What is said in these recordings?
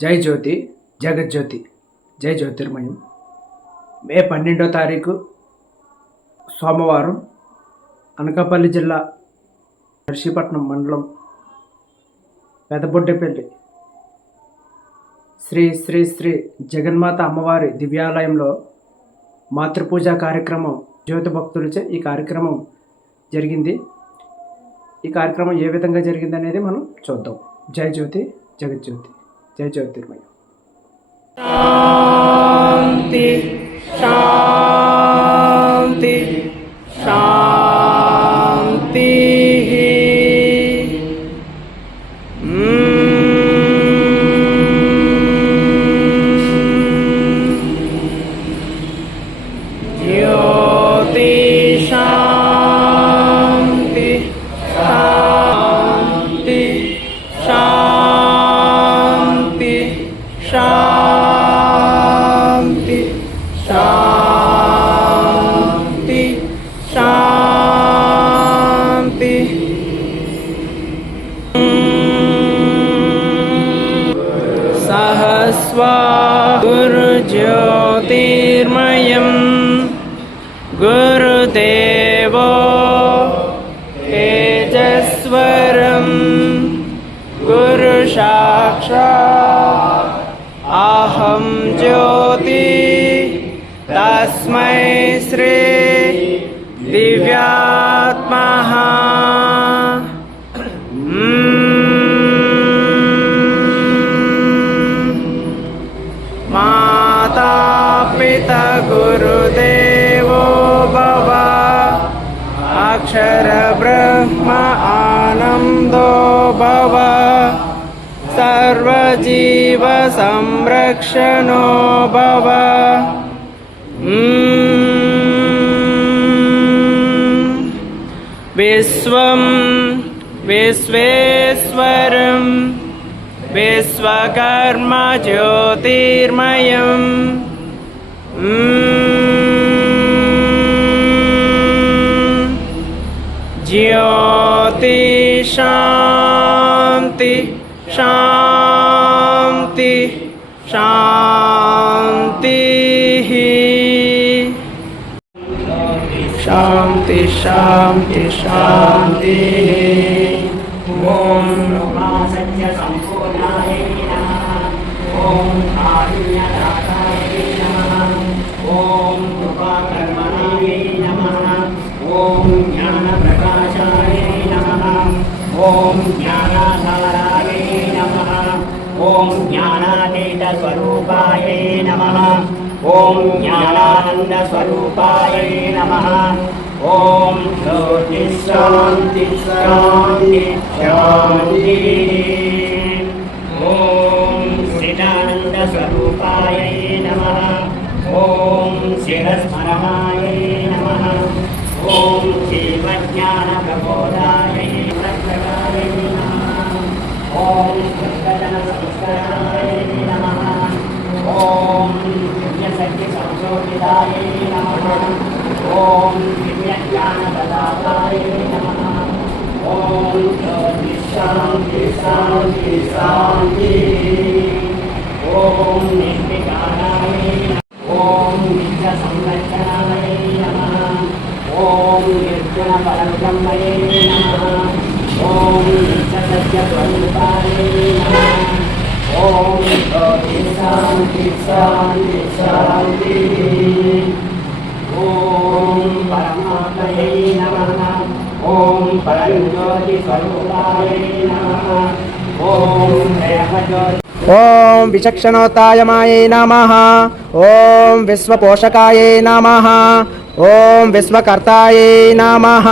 జై జ్యోతి జగజ్యోతి జై జ్యోతిర్మయం. మే పన్నెండో తారీఖు సోమవారం అనకాపల్లి జిల్లా నర్సీపట్నం మండలం పెదబొడ్డెపల్లి. శ్రీ శ్రీ శ్రీ జగన్మాత అమ్మవారి దివ్యాలయంలో మాతృపూజ కార్యక్రమం జ్యోతి భక్తులచే ఈ కార్యక్రమం జరిగింది. ఈ కార్యక్రమం ఏ విధంగా జరిగింది అనేది మనం చూద్దాం. జై జ్యోతి జగజ్యోతి జై జ్యోతిర్మయం శాంతి శాంతి तस्मै श्री दिव्यात्मः। माता पिता गुरुदेवो भव। अक्षरब्रह्म आनन्दो भव। सर्वजीवसंरक्षणो भव. विश्वं विश्वेश्वरं विश्वकर्म ज्योतिर्मयम् Mm. ज्योति शान्ति शान्ति शान्तिः शान्ति शान्ति शान्तिः ॐ सत्य सम्पूर्णाय नमः ॐ कारुण्यदाताय नमः ॐ कृपाकर्मणाय नमः ॐ ज्ञानप्रकाशाय नमः ॐ ज्ञानाधाराय नमः ॐ ज्ञानातीतस्वरूपाय नमः ॐ ज्ञानानन्दस्वरूपाय नमः ॐ ज्योतिशान्ति शान्ति शान्तिः ॐ श्रीरानन्दस्वरूपाय नमः ॐ शिरस्मरणाय नमः ॐ जीवज्ञानप्रबोधाय प्रकटाय नमः ॐ भक्तजनसंस्कराय नमः ॐ दिव्यसख्यसंशोधिताय नमः ॐ दिव्यज्ञानप्रदाताय नमः ॐ ज्योतिशान्ति शान्ति शान्तिः ॐ विचक्षणोत्तायमायै नमः ॐ विश्वपोषकायै नमः ॐ विश्वकर्तायै नमः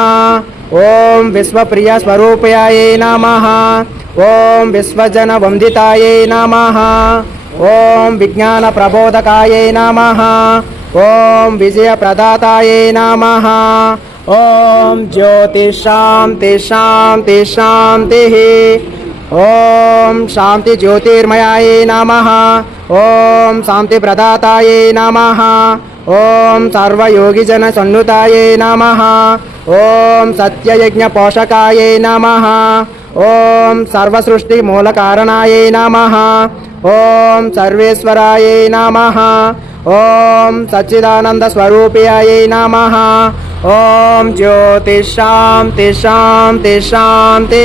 ॐ विश्वप्रियस्वरूपायै नमः ॐ विश्वजनवन्दितायै नमः ॐ विज्ञानप्रबोधकायै नमः ॐ विजयप्रदातायै नमः ॐ ఓం శాంతి జ్యోతిర్మయాయ నమ. ఓం శాంతి ప్రదాతాయ నమ. ఓం సర్వయోగిజన సన్నుతాయ నమ. ఓం సత్యయజ్ఞ పోషకాయ నమ. ఓం సర్వసృష్టి మూల కారణాయ నమ. ఓం సర్వేశ్వరాయ నమ. ఓం సచ్చిదానంద స్వరూపియాయ నమ. ఓం జ్యోతిషాం తిషాం తిషాంతి.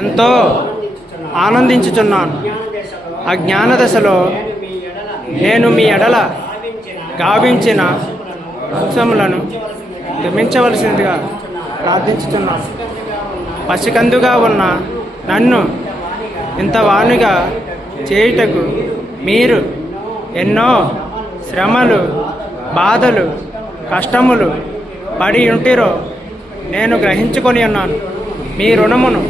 ఎంతో ఆనందించుచున్నాను. అజ్ఞాన దశలో నేను మీ ఎడల గావించిన అంశములను క్షమించవలసిందిగా ప్రార్థించుచున్నాను. పసికందుగా ఉన్న నన్ను ఇంత వాణిగా చేయుటకు మీరు ఎన్నో శ్రమలు బాధలు కష్టములు పడి ఉంటిరో నేను గ్రహించుకొని ఉన్నాను. మీ రుణమును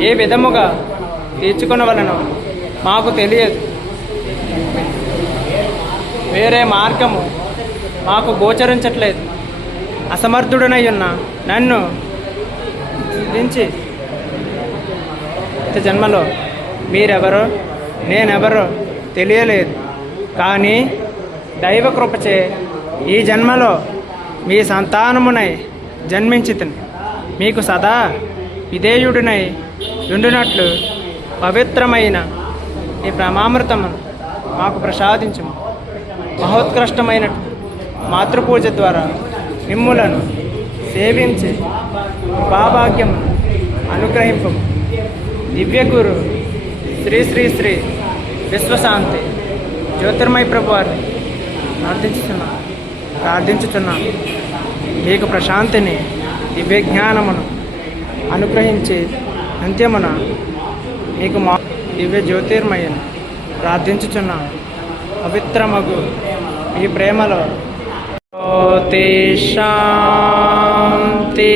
ఏ విధముగా తీర్చుకునవలనో మాకు తెలియదు. వేరే మార్గము మాకు గోచరించట్లేదు. అసమర్థుడనై ఉన్న నన్ను దించి జన్మలో మీరెవరో నేనెవరో తెలియలేదు. కానీ దైవ కృపచే ఈ జన్మలో మీ సంతానమునై జన్మించితిని. మీకు సదా విధేయుడినై ఉండునట్లు పవిత్రమైన ఈ ప్రమామృతమును మాకు ప్రసాదించము. మహోత్కృష్టమైన మాతృపూజ ద్వారా మిమ్ములను సేవించి కృపాభాగ్యము అనుగ్రహింపము. దివ్యగురు శ్రీ శ్రీ శ్రీ విశ్వశాంతి జ్యోతిర్మయ ప్రభు వారిని ప్రార్థించుతున్నాను ప్రార్థించుచున్నాను మీకు ప్రశాంతిని దివ్య జ్ఞానమును అనుగ్రహించి అంత్యమున మీకు మా దివ్య జ్యోతిర్మయను ప్రార్థించుచున్నాను. పవిత్రమగు ఈ ప్రేమలో. జ్యోతి శాంతి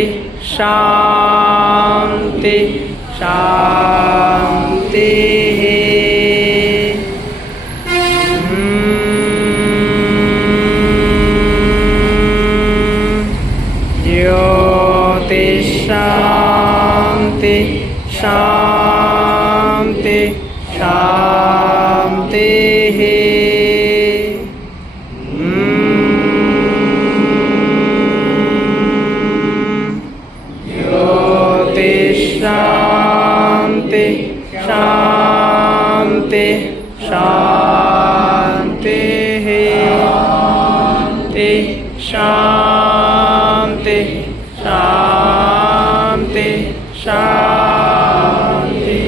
శాంతి శాంతి. शान्ति शान्ति।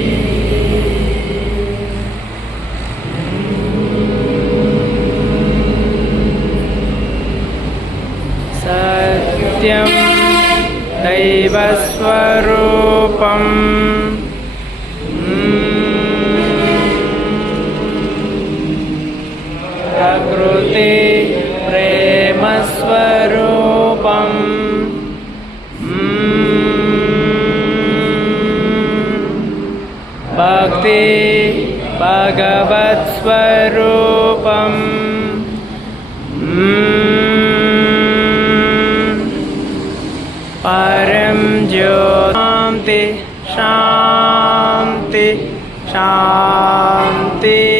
सत्यं दैवस्वरूपम् भगवत्स्वरूपम्। परं ज्योति शान्ति शान्ति।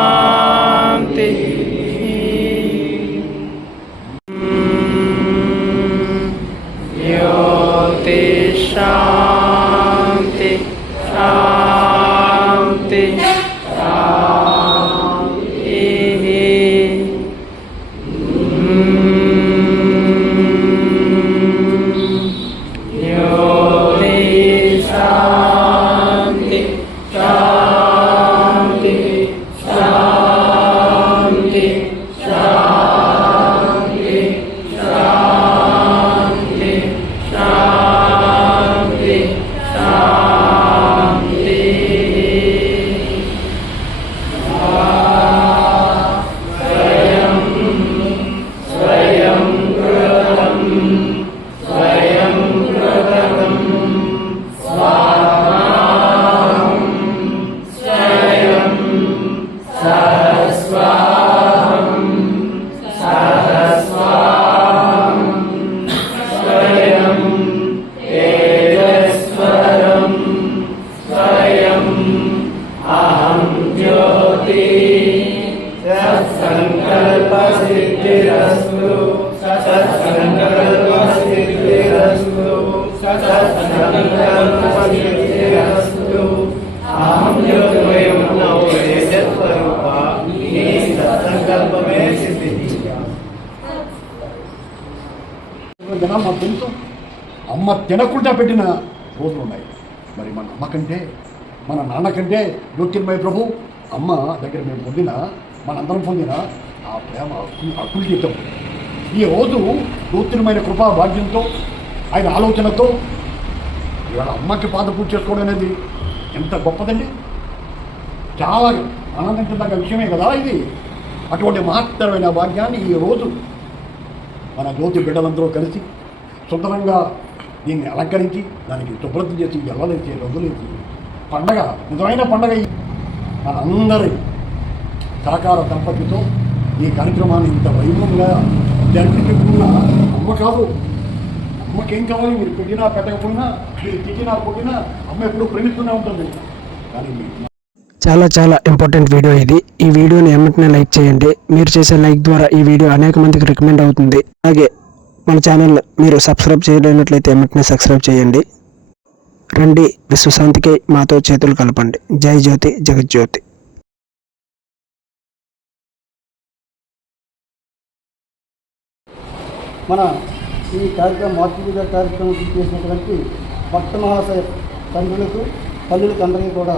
జనం మాకు తెలుసు అమ్మ తినకుండా పెట్టిన రోజులు ఉన్నాయి. మరి మన అమ్మ కంటే మన నాన్న కంటే జ్యోతిర్మయ ప్రభు అమ్మ దగ్గర మేము పొందిన మనందరం పొందిన ఆ ప్రేమ అకు- ఈ రోజు జ్యోతిర్మైన కృపా భాగ్యంతో ఆయన ఆలోచనతో ఇవాళ అమ్మకి పాద పూజ చేసుకోవడం అనేది ఎంత గొప్పదండి. చాలా ఆనందించదగ్గ విషయమే కదా ఇది. అటువంటి మహత్తరమైన భాగ్యాన్ని ఈ రోజు మన జ్యోతి బిడ్డలందరూ కలిసి సుందరంగా దీన్ని అలంకరించి దానికి శుభ్రత చేసి ఎల్లలేసి రంగులేసి పండగ నిజమైన పండగ మనందరి సహకార దంపతితో ఈ కార్యక్రమాన్ని ఇంత వైభవంగా జరిపించకుండా అమ్మ కాదు. అమ్మకేం కావాలి? మీరు పెట్టినా పెట్టకపోయినా మీరు తిట్టినా కొట్టినా అమ్మ ఎప్పుడు ప్రేమిస్తూనే ఉంటుంది. కానీ మీరు చాలా చాలా ఇంపార్టెంట్ వీడియో ఇది. ఈ వీడియోని వెంటనే లైక్ చేయండి. మీరు చేసే లైక్ ద్వారా ఈ వీడియో అనేక మందికి రికమెండ్ అవుతుంది. అలాగే మన ఛానల్ మీరు సబ్స్క్రైబ్ చేయలేనట్లయితే వెంటనే సబ్స్క్రైబ్ చేయండి. రండి విశ్వశాంతికి మాతో చేతులు కలపండి. జై జ్యోతి జగజ్యోతి మన ఈ కార్యక్రమం మాతృపూజ కార్యక్రమం చేసినటువంటి భక్త మహాశయ తండ్రులకు తల్లులకు అందరికీ కూడా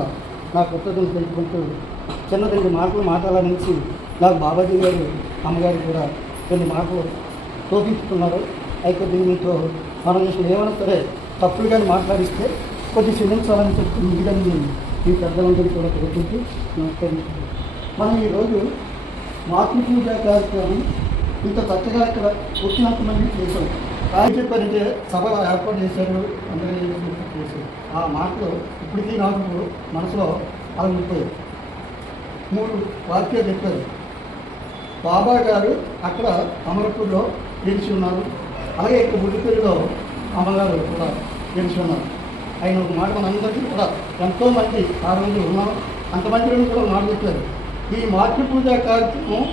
నా కృతజ్ఞతలు తెలుపుకుంటూ చిన్న రెండు మాటలు మాట్లాడాలని నాకు బాబాజీ గారు అమ్మగారు కూడా కొన్ని మాటలు తోపిస్తున్నారు. అయితే దీనితో మనం చేసిన ఏమైనా సరే తప్పులు కానీ మాట్లాడిస్తే కొద్ది క్షమించాలని చెప్పి ముందుగా మీ పెద్దలందరూ కూడా కోరుకుంటూ నమస్కరించుకుంటాం మనం ఈరోజు మాతృపూజ కార్యక్రమం ఇంత చక్కగా ఇక్కడ వచ్చినంత మంది చేశాం. ఆయన చెప్పారంటే సభలు ఏర్పాటు చేశారు అందరినీ చేశారు. ఆ మాటలు ఇప్పటికీ నాకు మనసులో అలా ఉండిపోయాయి మూడు వాక్యాలు చెప్పారు. బాబా గారు అక్కడ అమరపూర్లో గెలిచి ఉన్నారు. అలాగే ఇక్కడ బుడ్డిపల్లిలో అమ్మగారు కూడా గెలిచి ఉన్నారు. ఆయన ఒక మాట మనందరికీ కూడా ఎంతోమంది ఆ రోజు ఉన్నాం. అంతమంది కూడా మాట చెప్పారు. ఈ మాతృపూజ కార్యక్రమం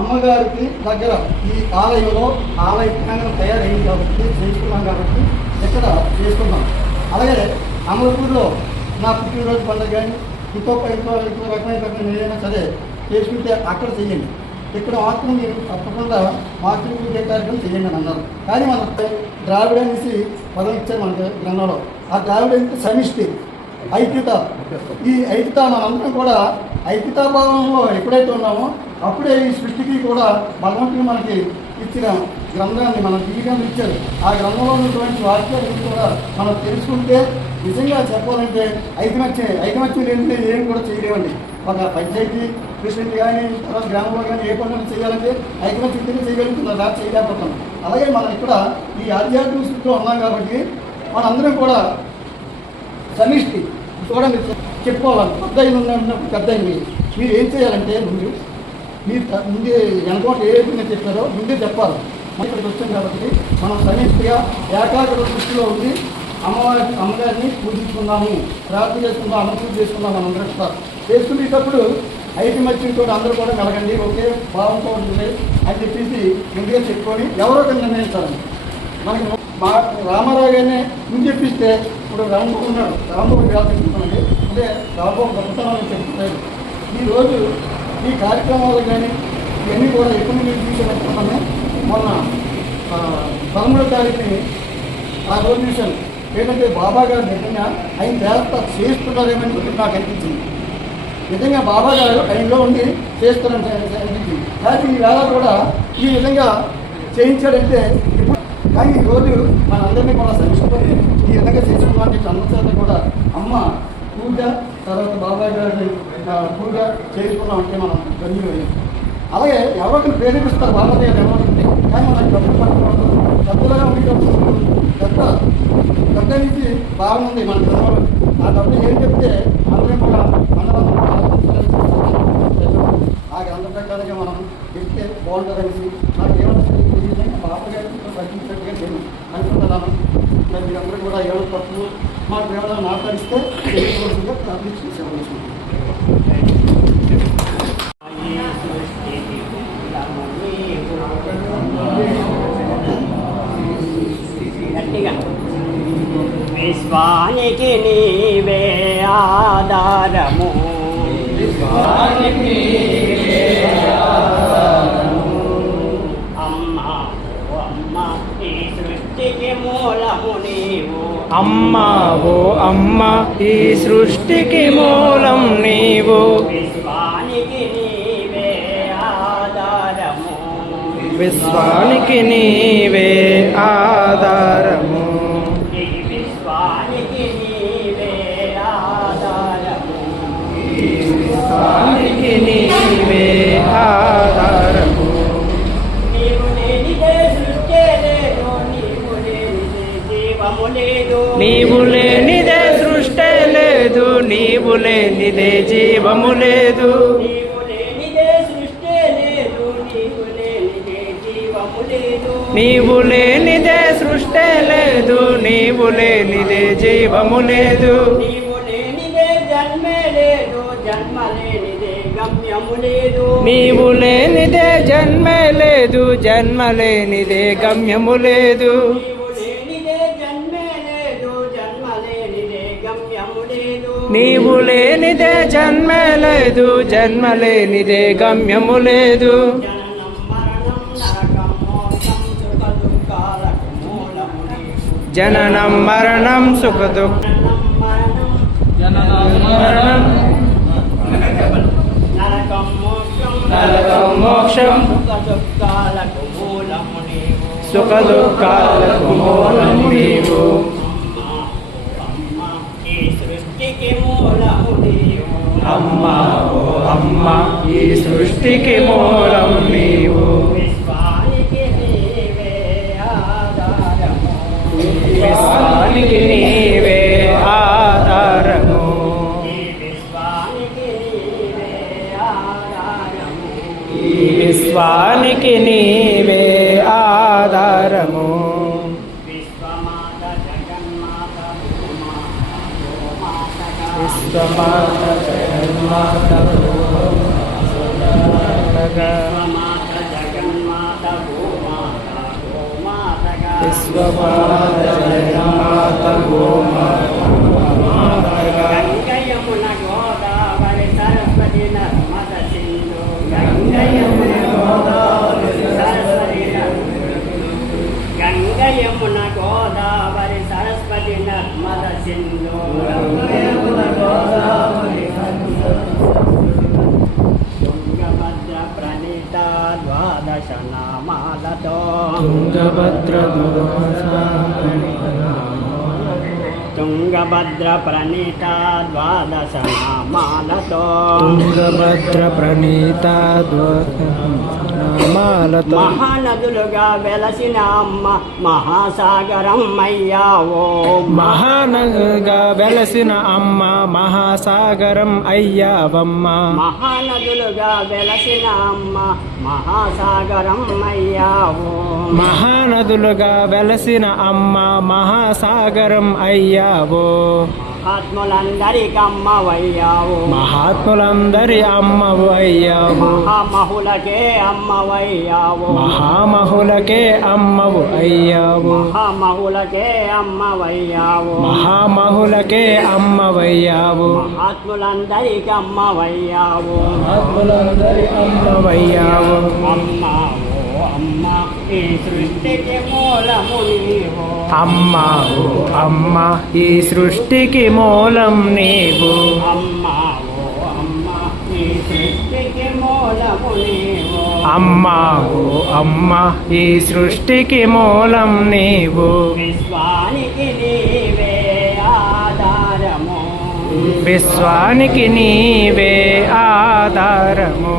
అమ్మగారికి దగ్గర ఈ ఆలయంలో ఆలయ ప్రాంగణం తయారైంది కాబట్టి చేసుకున్నాం కాబట్టి ఇక్కడ చేసుకున్నాం అలాగే అమర్పూర్లో నా పుట్టినరోజు పండుగ కానీ ఇంకొక ఇంకో ఇంకో రకమైన రకమైన ఏదైనా సరే చేసుకుంటే అక్కడ చేయండి. ఇక్కడ మాత్రం మీరు తప్పకుండా మాతృపూజ కార్యక్రమం చేయండి అని అన్నారు. కానీ మన ద్రావిడ అనేసి పదం ఇచ్చారు మనకి గ్రంథంలో. ఆ ద్రావిడ అంటే సమిష్టి ఐక్యత. ఈ ఐక్యత మనందరం కూడా ఐక్యతాభావంలో ఎప్పుడైతే ఉన్నామో అప్పుడే ఈ సృష్టికి కూడా భగవంతుడు మనకి ఇచ్చిన గ్రంథాన్ని మనం దివ్యంగా ఇచ్చారు. ఆ గ్రంథంలో ఉన్నటువంటి వాక్యాలు కూడా మనం తెలుసుకుంటే నిజంగా చెప్పాలంటే ఐకమత్యం ఐకమత్యం లేనిదే ఏం కూడా చేయలేమండి. ఒక పంచాయతీ ప్రెసిడెంట్ కానీ తర్వాత గ్రామంలో కానీ ఏ పనులు చేయాలంటే ఐకమత్యంతో చేయగలుగుతున్నారు దాకా చేయలేకపోతున్నాం అలాగే మనం ఇక్కడ ఈ ఆధ్యాత్మిక స్థితిలో ఉన్నాం కాబట్టి మనందరం కూడా సమిష్టి చూడండి చెప్పుకోవాలి. పెద్ద అయిన ఉన్నప్పుడు పెద్ద అయింది మీరు ఏం చేయాలంటే ముందు మీరు ముందే వెనకోట ఏ విధంగా చెప్పారో ముందే చెప్పాలి. మనం ఇక్కడికి వచ్చాం కాబట్టి మనం సమిష్టిగా ఏకాగ్ర దృష్టిలో ఉండి అమ్మవారి అమ్మగారిని పూజించుకుందాము ప్రార్థన చేసుకుందాం అమ్మ పూజ చేసుకుందాం మనం అందరం కూడా చేసుకునేటప్పుడు ఐకమత్యంతో అందరూ కూడా కలగండి ఒకే భావంతో ఉంటుంది అని చెప్పేసి ముందుగా చెప్పుకొని ఎవరో ఒకరు నిర్ణయించాలండి. మనకి మా రామారావు గారిని ముందు చెప్పిస్తే ఇప్పుడు రాంబాబు ఉన్నాడు. రాంబాబు వ్యాపించుకున్నాడు అంటే రాంబాబు గొప్పతనాన్ని చెప్తున్నాడు ఈరోజు ఈ కార్యక్రమాలు కానీ ఇవన్నీ కూడా ఎప్పుడు మీరు చూసేటప్పుడు మొన్న పదమూడో తారీఖుని ఆ రోజు చూశాను. ఏంటంటే బాబా గారు నిజంగా ఆయన దేవత చేస్తున్నారేమని నాకు అనిపించింది. నిజంగా బాబా గారు ఆయనలో ఉండి చేస్తున్నారని అనిపించింది. కానీ ఈ వేళ కూడా ఈ విధంగా చేయించాడంటే ఇప్పుడు కానీ ఈరోజు మనందరినీ కూడా సంక్షిప్తం ఈ విధంగా చేసుకోవాలని అందరిచేత కూడా అమ్మ పూజ తర్వాత బాబాయ్ గారి ఆ, పూజ చేసుకున్నామంటే మనం ధన్యులు అలాగే ఎవరికైనా ప్రేరేపిస్తారు బాబా గారు కానీ మనకి పట్టుకోవడం పెద్దలుగా ఉండేటప్పుడు పెద్ద పెద్ద నుంచి బాగుంది మన చదవడం ఆ డబ్బు ఏం చెప్తే అందరం కూడా అందరం ఆ గ్రంథ ప్రకారంగా మనం ఇస్తే బాగుంటుందని సృష్టికి మూలం నీవు. విశ్వానికి నీవే ఆధారము. విశ్వానికి నీవే ఆధారము. నీవు లేనిదే లేదు నీవు లేనిదే జీవము లేదు. నీవు లేనిదే సృష్టి లేదు నీవు లేనిదే జీవము లేదు. నీవు లేనిదే సృష్టి లేదు నీవు లేనిదే జీవము లేదు. నీవు లేనిదే జన్మే లేదు జన్మ లేనిదే గమ్యము లేదు. నీవు లేనిదే జన్మ లేదు జన్మ లేనిదే గమ్యము లేదు. జననం మరణం సుఖ దుఃఖ. మోక్షం. సుఖ దుఃఖాలకు మూలము నీవు సుఖ దుఃఖాలకు మూలం నీవు అమ్మ ఈ సృష్టికి మూలము నీవు అమ్మా ఓ అమ్మ ఈ సృష్టికి మూలం నీవు. విశ్వానికి నీవే ఆధారము. ఈ విశ్వానికి నీవే ఆధారము ఈ విశ్వానికి నీవే ఆధారము విశ్వమాత జగన్మాత భూమాత గోమాతగా విశ్వమాత జగన్మాత భూమాతగా విశ్వమాత జగన్మాత భూమాత గోమాతగా విశ్వమాత జగన్మాత భూమాతగా గంగయమున గోదావరి సరస్వతి నర్మద సింధు గంగయమున तुङ्गभद्रप्रणीता द्वासुङ्गभद्रप्रणीता द्वादश मानस तुङ्गभद्रप्रणीता द्वादश మహానదులుగా వెలసిన అమ్మ మహాసాగరం అయ్యావో మహానగా వెలసిన అమ్మ మహాసాగరం అయ్యావమ్మ మహానదులుగా వెలసిన అమ్మ మహాసాగరం అయ్యావో మహానదులుగా వెలసిన అమ్మ మహాసాగరం అయ్యావో మహాత్ములందరికమ్మవయ్యావు. మహాత్ములందరి అమ్మవు అయ్యావు మహామహులకే అమ్మవయ్యావు. మహామహులకే అమ్మవు అయ్యావు మహామహులకే అమ్మవయ్యావు. మహామహులకే అమ్మవయ్యావు. మహాత్ములందరికి అమ్మవయ్యావు మహాత్ములందరి అమ్మవయ్యావు. అమ్మ అమ్మ ఈ సృష్టికి మూలము నీవు అమ్మ ఓ అమ్మ ఈ సృష్టికి మూలం నీవు. అమ్మ ఓ అమ్మ ఈ సృష్టికి మూలము నీవు అమ్మ ఓ అమ్మ ఈ సృష్టికి మూలం నీవు. విశ్వానికి నీవే ఆధారము విశ్వానికి నీవే ఆధారము.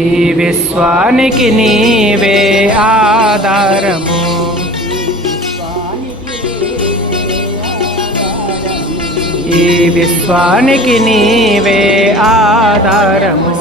ఈ విశ్వానికి నీవే ఆధారము. ఈ విశ్వానికి నీవే ఆధారము.